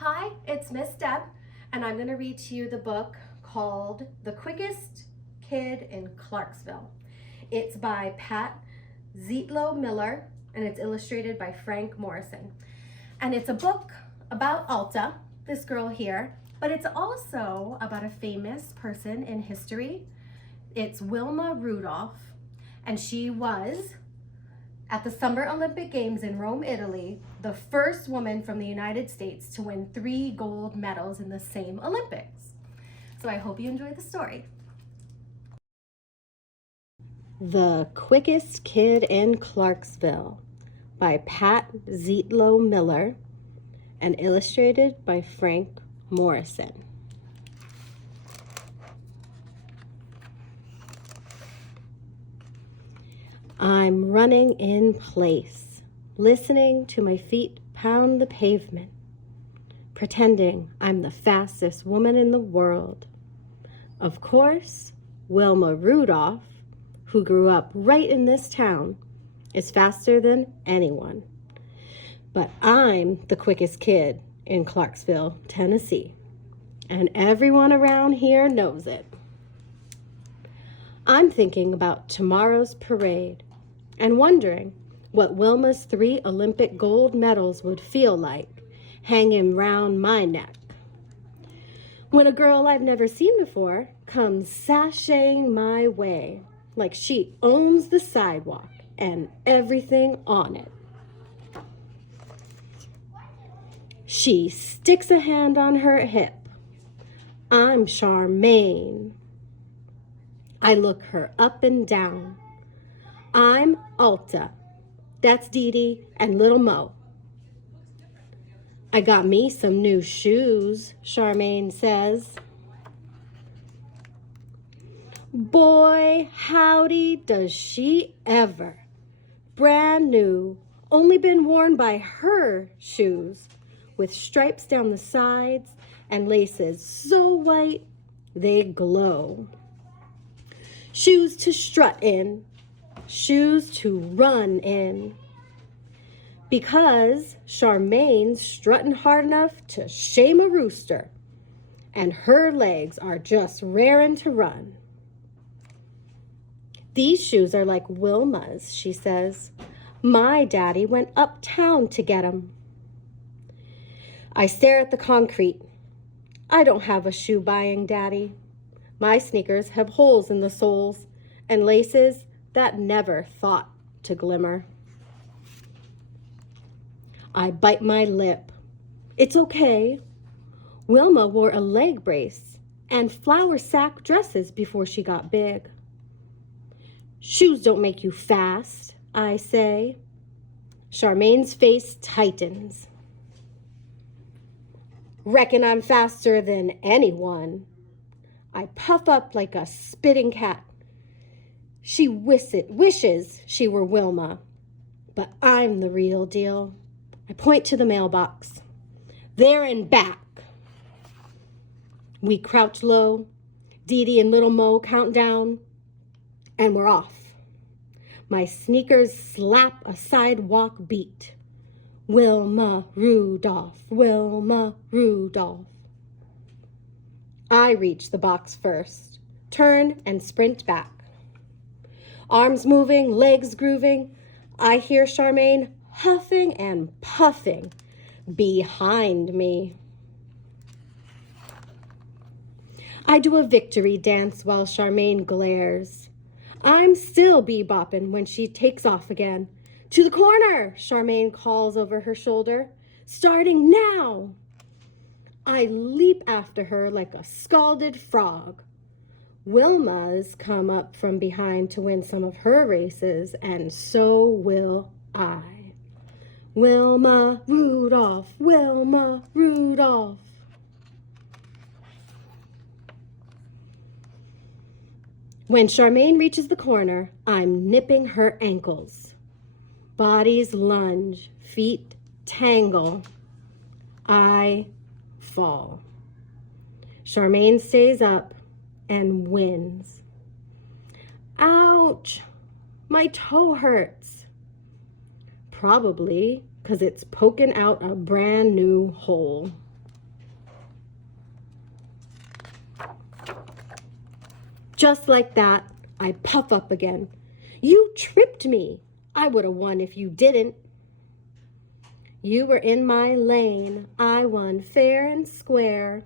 Hi, it's Miss Deb, and I'm going to read to you the book called The Quickest Kid in Clarksville. It's by Pat Zietlow-Miller, and it's illustrated by Frank Morrison. And it's a book about Alta, this girl here, but it's also about a famous person in history. It's Wilma Rudolph, and she was, at the Summer Olympic Games in Rome, Italy, the first woman from the United States to win 3 gold medals in the same Olympics. So I hope you enjoy the story. The Quickest Kid in Clarksville by Pat Zietlow-Miller and illustrated by Frank Morrison. I'm running in place, listening to my feet pound the pavement, pretending I'm the fastest woman in the world. Of course, Wilma Rudolph, who grew up right in this town, is faster than anyone. But I'm the quickest kid in Clarksville, Tennessee, and everyone around here knows it. I'm thinking about tomorrow's parade and wondering what Wilma's 3 Olympic gold medals would feel like hanging round my neck, when a girl I've never seen before comes sashaying my way like she owns the sidewalk and everything on it. She sticks a hand on her hip. I'm Charmaine. I look her up and down. I'm Alta. That's Dee Dee and Little Mo. I got me some new shoes, Charmaine says. Boy, howdy does she ever. Brand new, only been worn by her shoes, with stripes down the sides and laces so white they glow. Shoes to strut in, shoes to run in, because Charmaine's strutting hard enough to shame a rooster, and her legs are just raring to run. These shoes are like Wilma's, she says. My daddy went uptown to get 'em. I stare at the concrete. I don't have a shoe buying daddy. My sneakers have holes in the soles and laces that never thought to glimmer. I bite my lip. It's okay. Wilma wore a leg brace and flour sack dresses before she got big. Shoes don't make you fast, I say. Charmaine's face tightens. Reckon I'm faster than anyone. I puff up like a spitting cat. She wishes she were Wilma, but I'm the real deal. I point to the mailbox. There and back. We crouch low. Dee Dee and Little Mo count down, and we're off. My sneakers slap a sidewalk beat. Wilma Rudolph, Wilma Rudolph. I reach the box first, turn and sprint back. Arms moving, legs grooving, I hear Charmaine huffing and puffing behind me. I do a victory dance while Charmaine glares. I'm still bebopping when she takes off again. To the corner, Charmaine calls over her shoulder. Starting now. I leap after her like a scalded frog. Wilma's come up from behind to win some of her races, and so will I. Wilma Rudolph, Wilma Rudolph. When Charmaine reaches the corner, I'm nipping her ankles. Bodies lunge, feet tangle. I fall. Charmaine stays up and wins. Ouch! My toe hurts. Probably because it's poking out a brand new hole. Just like that, I puff up again. You tripped me. I would have won if you didn't. You were in my lane. I won fair and square.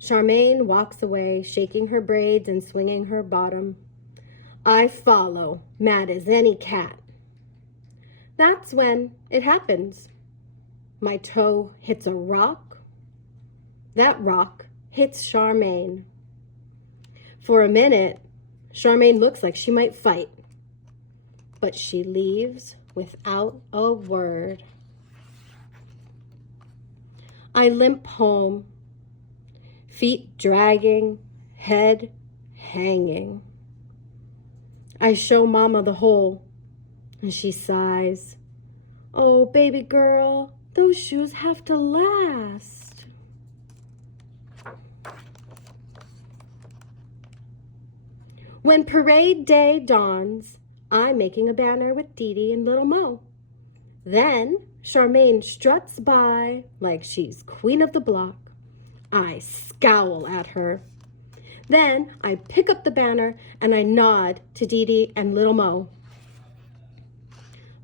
Charmaine walks away, shaking her braids and swinging her bottom. I follow, mad as any cat. That's when it happens. My toe hits a rock. That rock hits Charmaine. For a minute, Charmaine looks like she might fight, but she leaves without a word. I limp home, feet dragging, head hanging. I show Mama the hole, and she sighs. Oh, baby girl, those shoes have to last. When parade day dawns, I'm making a banner with Dee Dee and Little Mo. Then Charmaine struts by like she's queen of the block. I scowl at her. Then I pick up the banner and I nod to Dee Dee and Little Mo.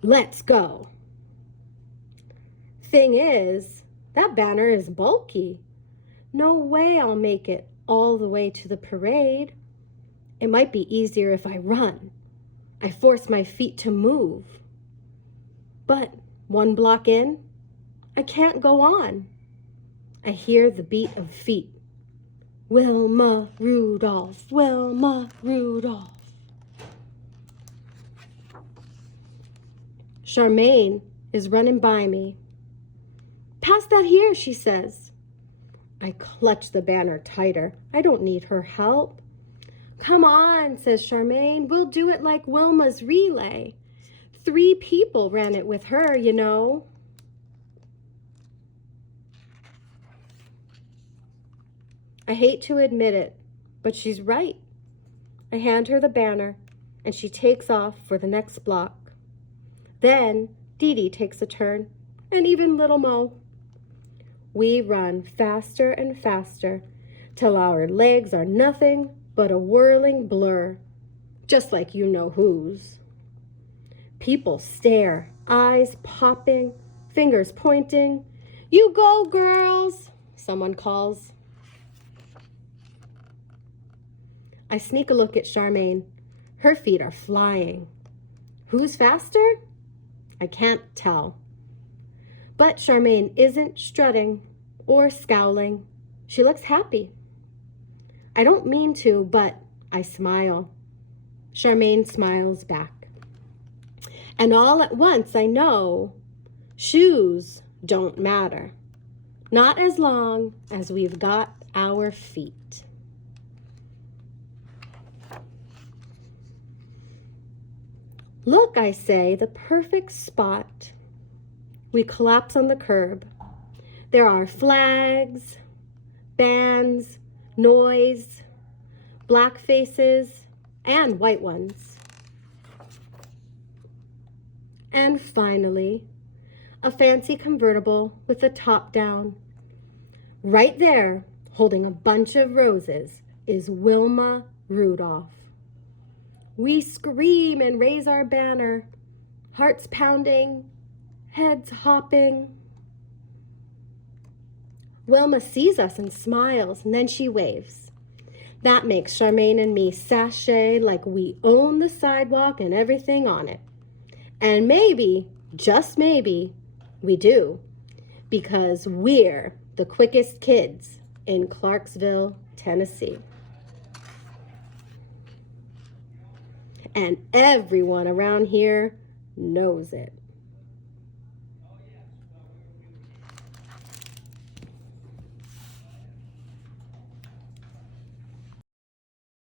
Let's go. Thing is, that banner is bulky. No way I'll make it all the way to the parade. It might be easier if I run. I force my feet to move. But one block in, I can't go on. I hear the beat of feet. Wilma Rudolph, Wilma Rudolph. Charmaine is running by me. Pass that here, she says. I clutch the banner tighter. I don't need her help. Come on, says Charmaine. We'll do it like Wilma's relay. 3 people ran it with her, you know. I hate to admit it, but she's right. I hand her the banner, and she takes off for the next block. Then Dee Dee takes a turn, and even Little Mo. We run faster and faster till our legs are nothing but a whirling blur, just like you know whose. People stare, eyes popping, fingers pointing. You go, girls, someone calls. I sneak a look at Charmaine. Her feet are flying. Who's faster? I can't tell. But Charmaine isn't strutting or scowling. She looks happy. I don't mean to, but I smile. Charmaine smiles back. And all at once I know shoes don't matter. Not as long as we've got our feet. Look, I say, the perfect spot. We collapse on the curb. There are flags, bands, noise, black faces, and white ones. And finally, a fancy convertible with the top down. Right there, holding a bunch of roses, is Wilma Rudolph. We scream and raise our banner, hearts pounding, heads hopping. Wilma sees us and smiles, and then she waves. That makes Charmaine and me sashay like we own the sidewalk and everything on it. And maybe, just maybe, we do, because we're the quickest kids in Clarksville, Tennessee. And everyone around here knows it.